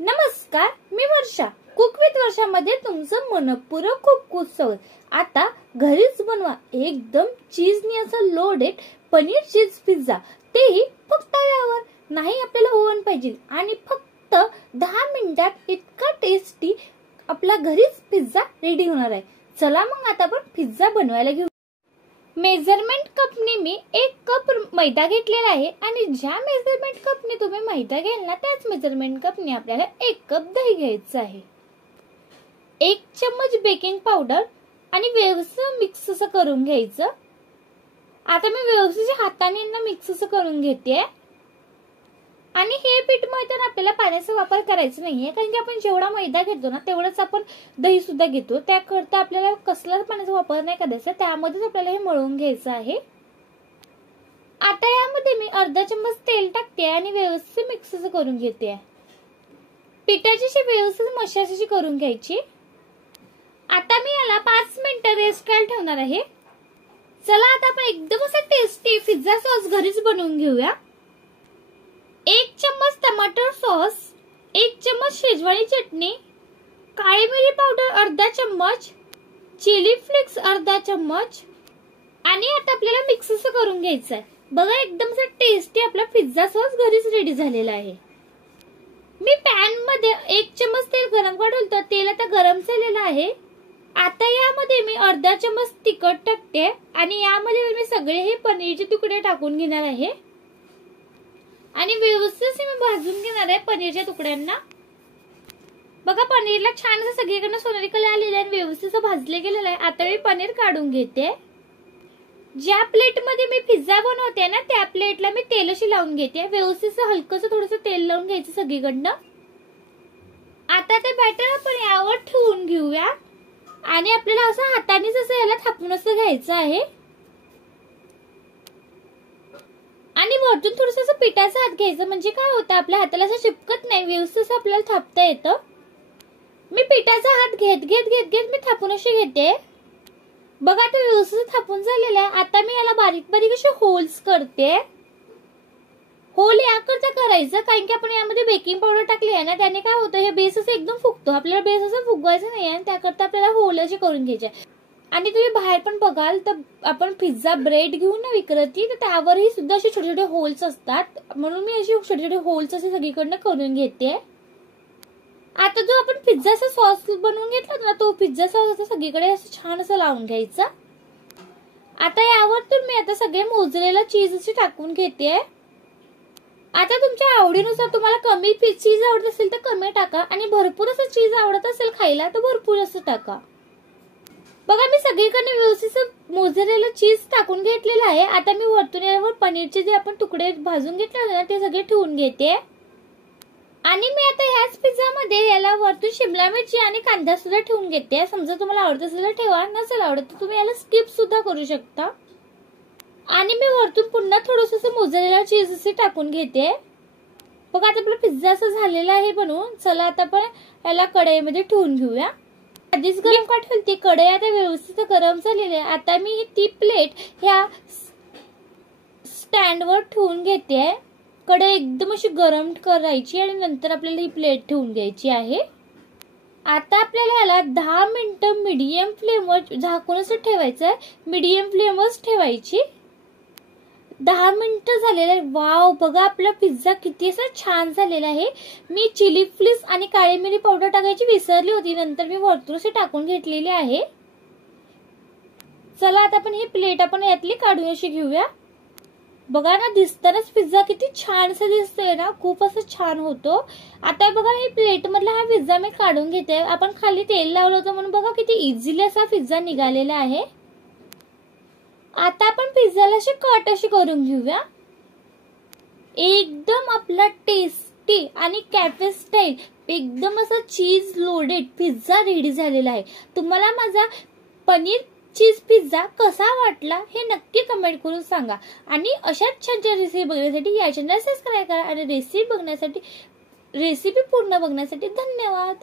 नमस्कार, मी वर्षा. Cook with वर्षामध्ये तुमचं मनपूर्वक खूप स्वागत. आता घरीच बनवा एकदम चीजनी असं लोडेड पनीर चीज पिझ्झा, तेही फक्त तव्यावर. नाही आपल्याला ओव्हन पाहिजे आणि फक्त 10 मिनिटात इतका टेस्टी आपला घरीच पिझ्झा रेडी होणार आहे. चला मग आता आपण पिझ्झा बनवायला घेऊ. मेजरमेंट कपने मी 1 कप मैदा घेतलेला आहे आणि ज्या मेजरमेंट कपने तुम्ही मैदा घ्याल ना त्याच मेजरमेंट कपने आपल्याला 1 कप दही घ्यायचं आहे. 1 चम्मच बेकिंग पावडर आणि व्यवस्थित मिक्स असं करून घ्यायचं. आता मी व्यवस्थित हाताने मिक्स असं करून घेते. आणि हे पीठ मळताना आपल्याला पाण्याचा वापर करायचा नाहीये, कारण की आपण जेवढा मैदा घेतो ना तेवढंच आपण दही सुद्धा घेतो. त्याकरता आपल्याला कसलाच पाण्याचा वापर नाही करायचा, त्यामध्येच आपल्याला हे मळून घ्यायचं आहे. आता यामध्ये मी अर्धा चम्मच तेल टाकते आणि व्यवस्थित मिक्स करून घेते. पिठाची व्यवस्थित मशाज करून घ्यायची. आता मी याला 5 मिनिटं रेस्ट करायला ठेवणार आहे. चला आता आपण एकदम असा टेस्टी पिझ्झा सॉस घरीच बनवून घेऊया. 1 चम्मच टमाटर सॉस, 1 चम्मच शेजवानी चटणी, काळी मिरी पावडर अर्धा चम्मच, चिली फ्लेक्स अर्धा चम्मच आणि आता आपल्याला मिक्स करून घ्यायचं आहे. बघा एकदम असा टेस्टी आपला पिझ्झा सॉस घरीच रेडी झालेला आहे. मी पॅन मध्ये 1 चम्मच तेल गरम करून तर तेल आता गरम झालेलं आहे. आता यामध्ये मी अर्धा चम्मच तिखट टाकते आणि यामध्ये मी सगळे हे पनीरचे तुकडे टाकून घेणार आहे आणि व्यवस्थित मी भाजून घेणार आहे पनीरच्या तुकड्यांना. बघा पनीरला छान असं सगळीकडनं सोनेरी कलर आलेला आहे, व्यवस्थित भाजले गेलेलं आहे. आता मी पनीर काढून घेते. ज्या प्लेट मध्ये मी पिझ्झा बनवते ना त्या प्लेटला मी तेल अशी लावून घेते. व्यवस्थित हलकंसं थोडंसं तेल लावून घ्यायचं सगळीकडनं. आता ते बॅटर आपण यावर ठेवून घेऊया आणि आपल्याला असं हातानेच असं याला थापून असं घ्यायचं आहे आणि वरतून थोडंसं पिठाचा हात घ्यायचं, म्हणजे काय होतं आपल्या हाताला असं चिपकत नाही, व्यवस्थित आपल्याला थापता येतं. मी पिठाचा हात घेत घेत घेत घेत मी थापून अशी घेते. बघा ते व्यवस्थित थापून झालेलं आहे. आता मी याला बारीक बारीक असे होल्स करते. होल याकरता करायचं कारण की आपण यामध्ये बेकिंग पावडर टाकली आहे ना, त्याने काय होतं हे बेस असं एकदम फुगतो. आपल्याला बेस असं फुगवायचं नाही आणि त्याकरता आपल्याला होल असे करून घ्यायचे. आणि तुम्ही बाहेर पण बघाल तर आपण पिझ्झा ब्रेड घेऊन ना विकरती तर त्यावरही सुद्धा असे छोटे छोटे होल्स असतात, म्हणून मी असे छोटे छोटे होल्स असे सगळीकडनं करून घेते. आता जो आपण पिझ्झाचा सॉस बनवून घेतला ना तो पिझ्झा सॉस असं सगळीकडे असं छान असं लावून घ्यायचा. आता यावर मी आता सगळे मोजलेला चीज असे टाकून घेते. आता तुमच्या आवडीनुसार तुम्हाला कमी चीज आवडत असेल तर कमी टाका आणि भरपूर असं चीज आवडत असेल खायला तर भरपूर असं टाका. बघा मी सगळीकडे व्यवस्थित मोझरेला चीज टाकून घेतलेलं आहे. आता मी वरतून यावर पनीरचे जे आपण तुकडे भाजून घेतले होते ना ते सगळे ठेवून घेते आणि मी आता ह्याच पिझ्झा मध्ये याला वरतून शिमला मिरची आणि कांदा सुद्धा ठेवून घेते. समजा तुम्हाला आवडत असेल तर ठेवा, नसेल आवडत तर तुम्ही याला स्किप सुद्धा करू शकता. आणि मी वरतून पुन्हा थोडंसं मोझरेला चीज असे टाकून घेते. बघा आता आपला पिझ्झा असं झालेला आहे बनवून. चला आता आपण याला कढईमध्ये ठेवून घेऊया. आधीच गरम का ठेवते कढई आता व्यवस्थित गरम झालेली आहे. आता मी ती प्लेट ह्या स्टँडवर ठेवून घेते. कढई एकदम अशी गरम करायची आणि नंतर आपल्याला ही प्लेट ठेवून घ्यायची आहे. आता आपल्याला याला 10 मिनिटं मीडियम फ्लेमवर झाकूनच ठेवायचं. मीडियम फ्लेमवरच ठेवायची. 10 मिनिटं झालेलं आहे. वाव बघा आपला पिझ्झा किती असा छान झालेला आहे. मी चिली फ्लेक्स आणि काळी मिरी पावडर टाकायची विसरली होती, नंतर मी वरतून असे टाकून घेतलेली आहे. चला आता आपण ही प्लेट आपण यातली काढून अशी घेऊया. बघा ना दिसतानाच पिझ्झा किती छान असा दिसतोय ना, खूप असं छान होतो. आता बघा ही प्लेट मधला हा पिझ्झा मी काढून घेते. आपण खाली तेल लावलं होतं म्हणून बघा किती इझिली असा पिझ्झा निघालेला आहे. आता आपण पिझ्झाला अशी कट अशी करून घेऊया. एकदम आपला टेस्टी आणि कॅफे स्टाईल एकदम असं चीज लोडेड पिझ्झा रेडी झालेला आहे. तुम्हाला माझा पनीर चीज पिझ्झा कसा वाटला हे नक्की कमेंट करून सांगा आणि अशाच छान छान रेसिपी बघण्यासाठी या चॅनल सबस्क्राईब करा आणि रेसिपी पूर्ण बघण्यासाठी धन्यवाद.